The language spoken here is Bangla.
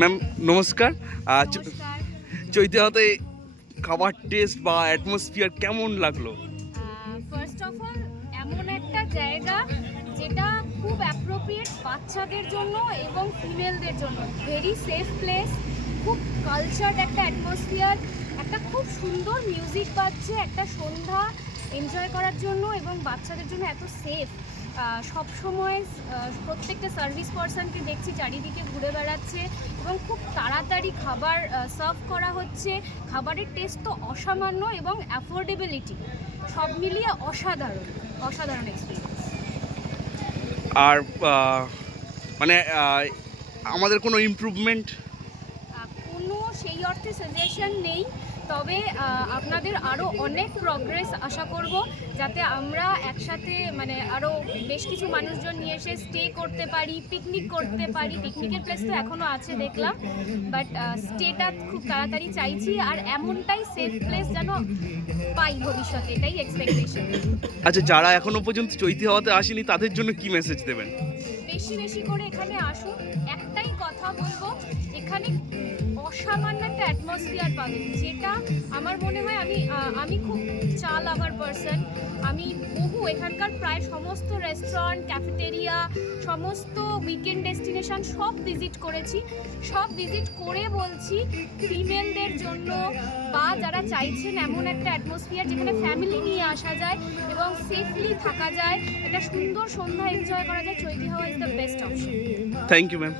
ম্যাম নমস্কার। নমস্কার। চৈতালিতে খাবার টেস্ট বা অ্যাটমসফিয়ার কেমন লাগলো? ফার্স্ট অফ অল এমন একটা জায়গা যেটা খুব অ্যাপ্রোপ্রিয়েট বাচ্চাদের জন্য এবং ফিমেলদের জন্য। ভেরি সেফ প্লেস, খুব কালচার্ড একটা অ্যাটমসফিয়ার, একটা খুব সুন্দর মিউজিক বাজছে, একটা সন্ধ্যা এনজয় করার জন্য এবং বাচ্চাদের জন্য এত সেফ। সবসময় প্রত্যেকটা সার্ভিস পার্সনকে দেখছি চারিদিকে ঘুরে বেড়াচ্ছে এবং খুব তাড়াতাড়ি খাবার সার্ভ করা হচ্ছে। খাবারের টেস্ট তো অসামান্য এবং অ্যাফোর্ডেবিলিটি সব মিলিয়ে অসাধারণ অসাধারণ এক্সপিরিয়েন্স। আর মানে আমাদের কোনো ইমপ্রুভমেন্ট? কোনো সেই অর্থে সাজেশন নেই, তবে আপনাদের আরও অনেক প্রগ্রেস আশা করব, যাতে আমরা একসাথে মানে আরও বেশ কিছু মানুষজন নিয়ে এসে স্টে করতে পারি, পিকনিক করতে পারি। পিকনিকের প্লেস তো এখনও আছে দেখলাম, বাট স্টেটা খুব তাড়াতাড়ি চাইছি, আর এমনটাই সেফ প্লেস যেন পাই ভবিষ্যতে, এটাই এক্সপেকটেশন। আচ্ছা, যারা এখনো পর্যন্ত চৈতি হওয়াতে আসেনি তাদের জন্য কি মেসেজ দেবেন? বেশি বেশি করে এখানে আসুন। একটাই কথা বলবো, এখানে অসামান্য একটা অ্যাটমসফিয়ার পাবেন, যেটা আমার মনে হয় আমি খুব চা লাভার পারসন। আমি এখানকার প্রায় সমস্ত রেস্টুরেন্ট, ক্যাফেটেরিয়া, সমস্ত উইকেন্ড ডেস্টিনেশন সব ভিজিট করেছি। সব ভিজিট করে বলছি, ফিমেলদের জন্য বা যারা চাইছেন এমন একটা অ্যাটমসফিয়ার যেখানে ফ্যামিলি নিয়ে আসা যায় এবং সেফলি থাকা যায়, একটা সুন্দর সন্ধ্যা এনজয় করা যায়, Chaiti Hawa is the best option. Thank you ma'am.